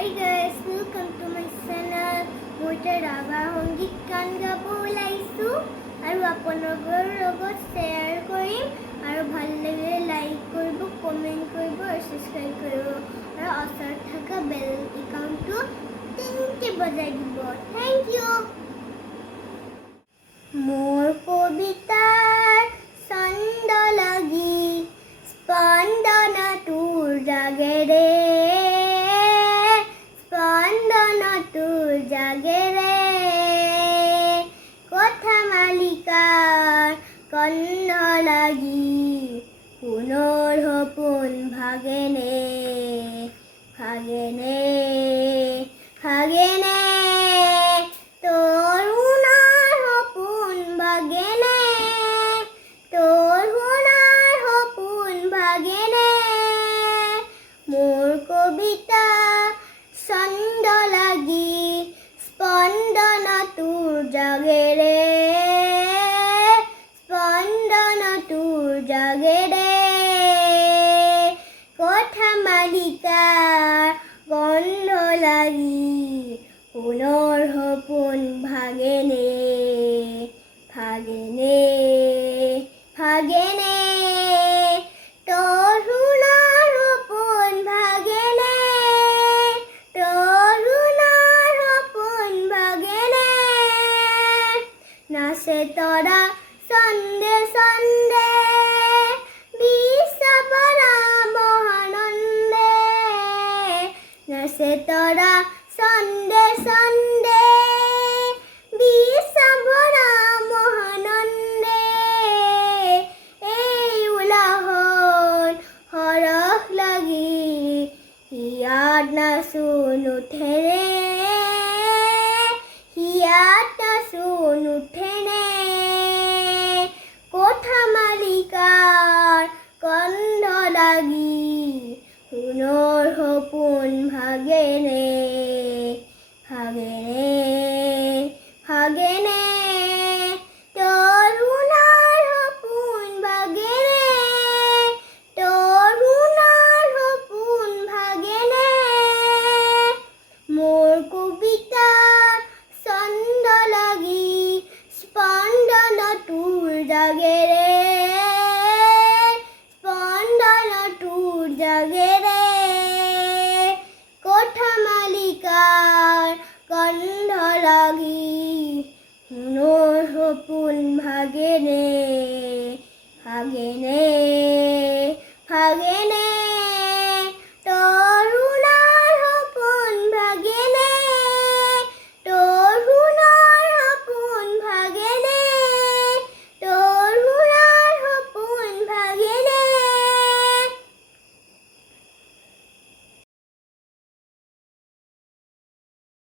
Hi guys, welcome to my channel. Moi Rabha Sangeet গান গাব ওলাইছো আৰু আপোনালোকৰ লগত শ্বেয়াৰ কৰিম আৰু ভাল লাগিলে লাইক কৰিব, কমেন্ট কৰিব আৰু সাবস্ক্ৰাইব কৰিব আৰু ওচৰত থকা বেল আইকনটো টিংটি বজাই দিব। Thank you. মোৰ কবিতাৰ ছন্দ লাগি স্পন্দনা তোৰ জাগেৰে জাগেরে কথা মালিকার কণ্ঠ লাগি পুনৰ সপোন ভাগেনে ভাগেনে ভাগেনে তোর সোণার সপোন ভাগেনে তোর সোণার সপোন ভাগেনে মোৰ কবিতা ছন্দ লাগি স্পন্দনা তোৰ জাগেৰে স্পন্দনা তোৰ জাগেৰে কথা মালিকাৰ গন্ধ লাগি পুনৰ সপোন ভাগেনে ভাগেনে ভাগেনে তোৰ সোণাৰ সপোন ভাগেনে তোৰ সোণাৰ সপোন ভাগেনে নাচে তৰা চন্দে চন্দে বিশ্বপৰা মহানন্দে নাচে তৰা চন্দে চন্দে বিশ্বপৰা মহানন্দে এই উলাহন হৰখ লাগি হিয়াত নাচোন উঠেনে হিয়াত নাচোন উঠেনে কথা মালিকাৰ কণ্ঠ লাগি সোণৰ সপোন ভাগেনে ভাগেনে ভাগেনে তোৰ সোণাৰ সপোন ভাগেনে তোৰ সোণাৰ সপোন ভাগেনে মোৰ কবিতাৰ ছন্দ লাগি স্পন্দনা তোৰ জাগেৰে স্পন্দনা তোৰ জাগেৰে কথা মালিকাৰ কণ্ঠ লাগি সোণৰ সপোন ভাগেনে